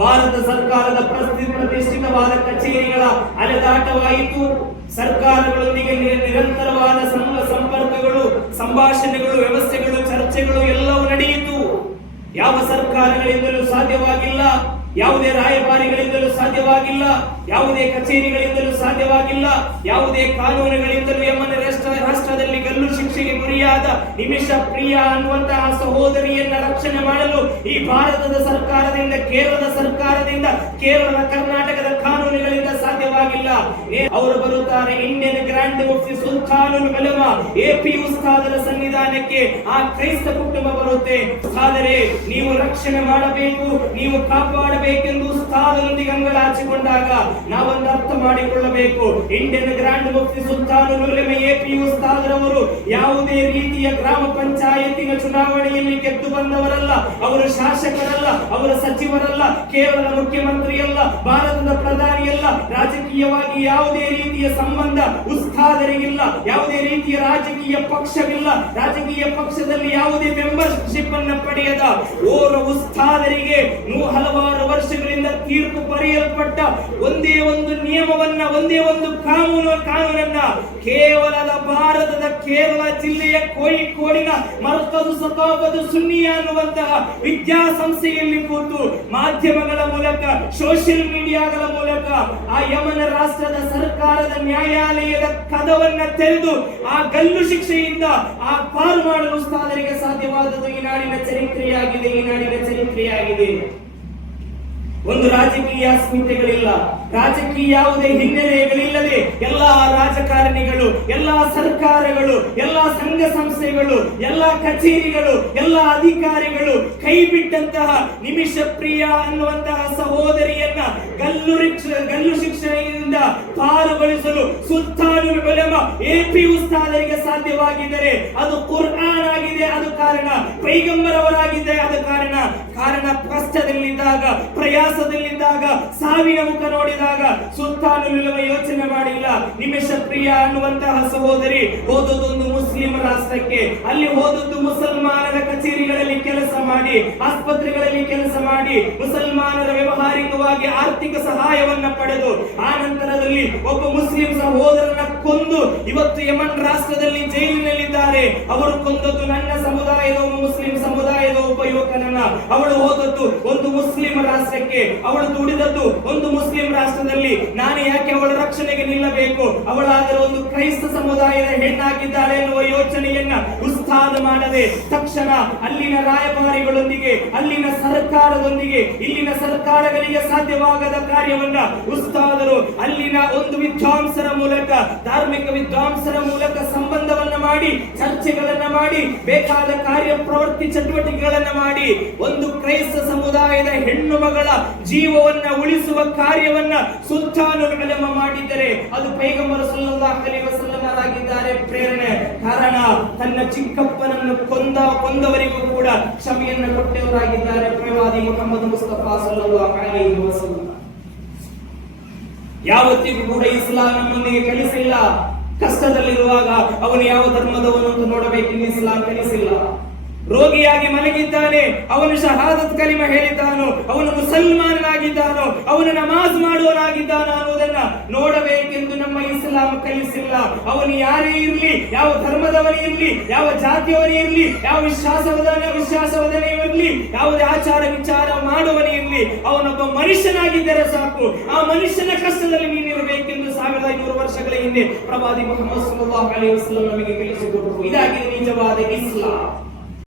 ಭಾರತ ಸರ್ಕಾರದ ಪ್ರತಿಷ್ಠಿತವಾದ ಕಚೇರಿಗಳ ಅಲೆದಾಟವಾಯಿತು. ಸರ್ಕಾರಗಳೊಂದಿಗೆ ನಿರಂತರವಾದ ಸಂಪರ್ಕಗಳು, ಸಂಭಾಷಣೆಗಳು, ವ್ಯವಸ್ಥೆಗಳು, ಚರ್ಚೆಗಳು ಎಲ್ಲವೂ ನಡೆಯಿತು. ಯಾವ ಸರ್ಕಾರಗಳಿಂದಲೂ ಸಾಧ್ಯವಾಗಿಲ್ಲ, ಯಾವುದೇ ರಾಯಭಾರಿಗಳಿಂದಲೂ ಸಾಧ್ಯವಾಗಿಲ್ಲ, ಯಾವುದೇ ಕಚೇರಿಗಳಿಂದಲೂ ಸಾಧ್ಯವಾಗಿಲ್ಲ, ಯಾವುದೇ ಕಾನೂನುಗಳಿಂದಲೂ ಯಮನ್ ರಾಷ್ಟ್ರದಲ್ಲಿ ಗಲ್ಲು ಶಿಕ್ಷೆಗೆ ಗುರಿಯಾದ ನಿಮಿಷ ಪ್ರಿಯ ಅನ್ನುವಂತಹ ಸಹೋದರಿಯನ್ನ ರಕ್ಷಣೆ ಮಾಡಲು ಈ ಭಾರತದ ಸರ್ಕಾರದಿಂದ, ಕೇರಳದ ಸರ್ಕಾರದಿಂದ, ಕೇರಳ ಕರ್ನಾಟಕದ ಕಾನೂನುಗಳಿಂದ ಸಾಧ್ಯವಾಗಿಲ್ಲ. ಅವರು ಬರುತ್ತಾರೆ Indian grand Mufti ಸುಲ್ತಾನುಲ್ Ulama AP ಉಸ್ತಾದರ ಸನ್ನಿಧಾನಕ್ಕೆ. ಆ ಕ್ರೈಸ್ತ ಕುಟುಂಬ ಬರುತ್ತೆ. ಆದರೆ ನೀವು ರಕ್ಷಣೆ ಮಾಡಬೇಕು, ನೀವು ಕಾಪಾಡಬೇಕೆಂದು ಉಸ್ತಾದರೊಂದಿಗೆ ಅಂಗಳಾಚಿಕೊಂಡಾಗ ನಾವೊಂದು ಅರ್ಥ ಮಾಡಿಕೊಳ್ಳಬೇಕು. Indian grand Mufti ಸುಲ್ತಾನುಲ್ Ulama AP ಉಸ್ತಾದರವರು ಯಾವುದೇ ರೀತಿಯ ಗ್ರಾಮ ಪಂಚಾಯತಿನ ಚುನಾವಣೆಯಲ್ಲಿ ಗೆದ್ದು ಬಂದವರಲ್ಲ, ಅವರು ಶಾಸಕರಲ್ಲ, ಅವರ ಸಚಿವರಲ್ಲ, ಕೇವಲ ಮುಖ್ಯಮಂತ್ರಿಯಲ್ಲ, ಭಾರತದ ಪ್ರಧಾನಿಯಲ್ಲ. ರಾಜಕೀಯವಾಗಿ ಯಾವುದೇ ರೀತಿಯ ಸಂಬಂಧ ಉಸ್ತಾದರಿಗಿಲ್ಲ, ಯಾವುದೇ ರೀತಿಯ ರಾಜಕೀಯ ಪಕ್ಷವಿಲ್ಲ, ರಾಜಕೀಯ ಪಕ್ಷದಲ್ಲಿ ಯಾವುದೇ ಮೆಂಬರ್ಶಿಪ್ ಅನ್ನು ಪಡೆಯದ ಓರ್ವ ಉಸ್ತಾದರಿಗೆ ಹಲವಾರು ವರ್ಷಗಳಿಂದ ತೀರ್ಪು ಬರೆಯಲ್ಪಟ್ಟ ಒಂದೇ ಒಂದು ನಿಯಮವನ್ನ, ಒಂದೇ ಒಂದು ಕಾನೂನನ್ನ ಕೇವಲದ ಭಾರತದ ಕೇರಳ ಜಿಲ್ಲೆಯ ಕೋಳಿಕೋಡಿನ ಮರ್ಕಜು ಸಕಾಫತ್ ಸುನ್ನಿಯಾ ಅನ್ನುವಂತಹ ವಿದ್ಯಾಸಂಸ್ಥೆಯಲ್ಲಿ ಕೂತು ಮಾಧ್ಯಮಗಳ ಮೂಲಕ, ಸೋಷಿಯಲ್ ಮೀಡಿಯಾಗಳ ಮೂಲಕ ಆ ಯಮನ ರಾಷ್ಟ್ರದ ಸರ್ಕಾರದ ನ್ಯಾಯಾಲಯದ ಕದವನ್ನ ತೆರೆದು ಆ ಗಲ್ಲು ಶಿಕ್ಷೆಯಿಂದ ಆ ಪಾರು ಮಾಡಲು ಉಸ್ತಾದರಿಗೆ ಸಾಧ್ಯವಾದದ್ದು ಈ ನಾಡಿನ ಚರಿತ್ರೆಯಾಗಿದೆ, ಈ ನಾಡಿನ ಚರಿತ್ರೆಯಾಗಿದೆ. ಒಂದು ರಾಜಕೀಯ ಅಸ್ಮಿತೆಗಳಿಲ್ಲ, ರಾಜಕೀಯ ಯಾವುದೇ ಹಿನ್ನೆಲೆಗಳಿಲ್ಲದೆ ಎಲ್ಲಾ ರಾಜಕಾರಣಿಗಳು, ಎಲ್ಲಾ ಸರ್ಕಾರಗಳು, ಎಲ್ಲಾ ಸಂಘ ಸಂಸ್ಥೆಗಳು, ಎಲ್ಲಾ ಕಚೇರಿಗಳು, ಎಲ್ಲಾ ಅಧಿಕಾರಿಗಳು ಕೈ ಬಿಟ್ಟಂತಹ ನಿಮಿಷ ಪ್ರಿಯ ಅನ್ನುವಂತಹ ಸಹೋದರಿಯನ್ನ ಗಲ್ಲು ಶಿಕ್ಷೆಯಿಂದ ಪಾರುಗೊಳಿಸಲು ಸುಲ್ತಾನುಲ್ ಉಲಮಾ ಎಪಿ ಉಸ್ತಾದರಿಗೆ ಸಾಧ್ಯವಾಗಿದ್ದರೆ ಅದು ಕುರ್ಆನ್ ಆಗಿದೆ, ಅದು ಕಾರಣ. ಪೈಗಂಬರ್ ಅವರಾಗಿದೆ, ಅದು ಕಾರಣ. ಕಷ್ಟದಲ್ಲಿದ್ದಾಗ, ಪ್ರಯಾಸದಲ್ಲಿದ್ದಾಗ, ಸಾವಿನ ಮುಖ ನೋಡಿದಾಗ ಸುಲ್ತಾನುಲ್ ಉಲಮಾ ಯೋಚನೆ ಮಾಡಿಲ್ಲ. ನಿಮಿಷ ಪ್ರಿಯ ಅನ್ನುವಂತಹ ಸಹೋದರಿ ಹೋದದೊಂದು ಮುಸ್ಲಿಂ ರಾಷ್ಟ್ರಕ್ಕೆ, ಅಲ್ಲಿ ಹೋದದ್ದು ಮುಸಲ್ಮಾನರ ಕಚೇರಿಗಳಲ್ಲಿ ಕೆಲಸ ಮಾಡಿ, ಆಸ್ಪತ್ರೆಗಳಲ್ಲಿ ಕೆಲಸ ಮಾಡಿ, ಮುಸಲ್ಮಾನರ ವ್ಯವಹಾರಿಕವಾಗಿ ಆರ್ಥಿಕ ಸಹಾಯವನ್ನ ಪಡೆದು, ಆ ನಂತರದಲ್ಲಿ ಒಬ್ಬ ಮುಸ್ಲಿಂ ಸಹೋದರನ ಕೊಂದು ಇವತ್ತು ಯಮನ್ ರಾಷ್ಟ್ರದಲ್ಲಿ ಜೈಲಿನಲ್ಲಿದ್ದಾರೆ. ಅವರು ಕೊಂದದ್ದು ನನ್ನ ಸಮುದಾಯದ ಒಬ್ಬ ಮುಸ್ಲಿಂ ಸಮುದಾಯದ ಒಬ್ಬ ಯುವಕನನ್ನ. ಅವಳು ಹೋದದ್ದು ಒಂದು ಮುಸ್ಲಿಂ ರಾಷ್ಟ್ರಕ್ಕೆ, ಅವಳು ದುಡಿದದ್ದು ಒಂದು ಮುಸ್ಲಿಂ ರಾಷ್ಟ್ರದಲ್ಲಿ. ನಾನು ಯಾಕೆ ಅವಳ ರಕ್ಷಣೆಗೆ ನಿಲ್ಲಬೇಕು? ಅವಳಾದರೆ ಒಂದು ಕ್ರೈಸ್ತ ಸಮುದಾಯದ ಹೆಣ್ಣಾಗಿದ್ದಾಳೆ ಎನ್ನುವ ಯೋಚನೆಯನ್ನ ಉಸ್ತಾದ ಮಾಡದೆ ತಕ್ಷಣ ಅಲ್ಲಿನ ರಾಯಭಾರಿಗಳೊಂದಿಗೆ, ಅಲ್ಲಿನ ಸರ್ಕಾರದೊಂದಿಗೆ, ಇಲ್ಲಿನ ಸರ್ಕಾರಗಳಿಗೆ ಸಾಧ್ಯವಾಗದ ಕಾರ್ಯವನ್ನ ಉಸ್ತಾದರು ಅಲ್ಲಿನ ಒಂದು ವಿದ್ವಾಂಸರ ಮೂಲಕ, ಧಾರ್ಮಿಕ ವಿದ್ವಾಂಸರ ಮೂಲಕ ಸಂಬಂಧವನ್ನ ಮಾಡಿ, ಚರ್ಚೆಗಳನ್ನ ಮಾಡಿ, ಬೇಕಾದ ಕಾರ್ಯ ಪ್ರವೃತ್ತಿ ಚಟುವಟಿಕೆಗಳನ್ನ ಮಾಡಿ ಒಂದು ಕ್ರೈಸ್ತ ಸಮುದಾಯದ ಹೆಣ್ಣು ಮಗಳ ಜೀವವನ್ನ ಉಳಿಸುವ ಕಾರ್ಯವನ್ನ ಸುಲ್ತಾನುಲ್ ಉಲಮಾ ಮಾಡಿದ್ದರೆ ಅದು ಪೈಗಂಬರ್ ಸಲ್ಲಲ್ಲಾಹು ಅಲೈಹಿ ವಸಲ್ಲಮರಾಗಿದ್ದಾರೆ ಪ್ರೇರಣೆ. ಕಾರಣ ತನ್ನ ಚಿಕ್ಕಪ್ಪನನ್ನು ಕೊಂದವರಿಗೂ ಕೂಡ ಕ್ಷಮೆಯನ್ನು ಕೊಟ್ಟವರಾಗಿದ್ದಾರೆ ಪ್ರವಾದಿ ಮುಹಮ್ಮದ್ ಮುಸ್ತಫಾ ಸಲ್ಲಲ್ಲಾಹು ಅಲೈಹಿ ವಸಲ್ಲಂ. ಯಾವತ್ತಿಗೂ ಕೂಡ ಇಸ್ಲಾಂ ನಮ್ಮೊಂದಿಗೆ ಕಲಿಸಿಲ್ಲ. ಕಷ್ಟದಲ್ಲಿರುವಾಗ ಅವನು ಯಾವ ಧರ್ಮದವನು ಅಂತ ನೋಡಬೇಕೆಂದು ಇಸ್ಲಾಂ ಕಲಿಸಿಲ್ಲ. ರೋಗಿಯಾಗಿ ಮಲಗಿದ್ದಾನೆ, ಅವನು ಶಹಾದತ್ ಕಲಿಮಾ ಹೇಳಿದ್ದಾನೋ, ಅವನು ಮುಸಲ್ಮಾನನಾಗಿದ್ದಾನೋ, ಅವನು ನಮಾಜ್ ಮಾಡುವನಾಗಿದ್ದಾನೋ ಅನ್ನೋದನ್ನ ನೋಡಬೇಕೆಂದು ನಮ್ಮ ಇಸ್ಲಾಂ ಕಲಿಸಿಲ್ಲ. ಅವನು ಯಾರೇ ಇರಲಿ, ಯಾವ ಧರ್ಮದವನೇ ಇರಲಿ, ಯಾವ ಜಾತಿಯವನೇ ಇರಲಿ, ಯಾವ ವಿಶ್ವಾಸವದನೇ ಇರಲಿ, ಯಾವುದೇ ಆಚಾರ ವಿಚಾರ ಮಾಡುವನೇ ಇರಲಿ, ಅವನೊಬ್ಬ ಮನುಷ್ಯನಾಗಿದ್ದರೆ ಸಾಕು. ಆ ಮನುಷ್ಯನ ಕಷ್ಟದಲ್ಲಿ ನೀನಿರಬೇಕೆಂದು 1500 ವರ್ಷಗಳ ಹಿಂದೆ ಪ್ರವಾದಿ ಮುಹಮ್ಮದ್ ಸಲ್ಲಲ್ಲಾಹು ಅಲೈಹಿ ವಸಲ್ಲಂ ನಮಗೆ ಕಲಿಸಿಕೊಟ್ಟರು. ಇದಾಗಿದೆ ನಿಜವಾದ ಇಸ್ಲಾಂ.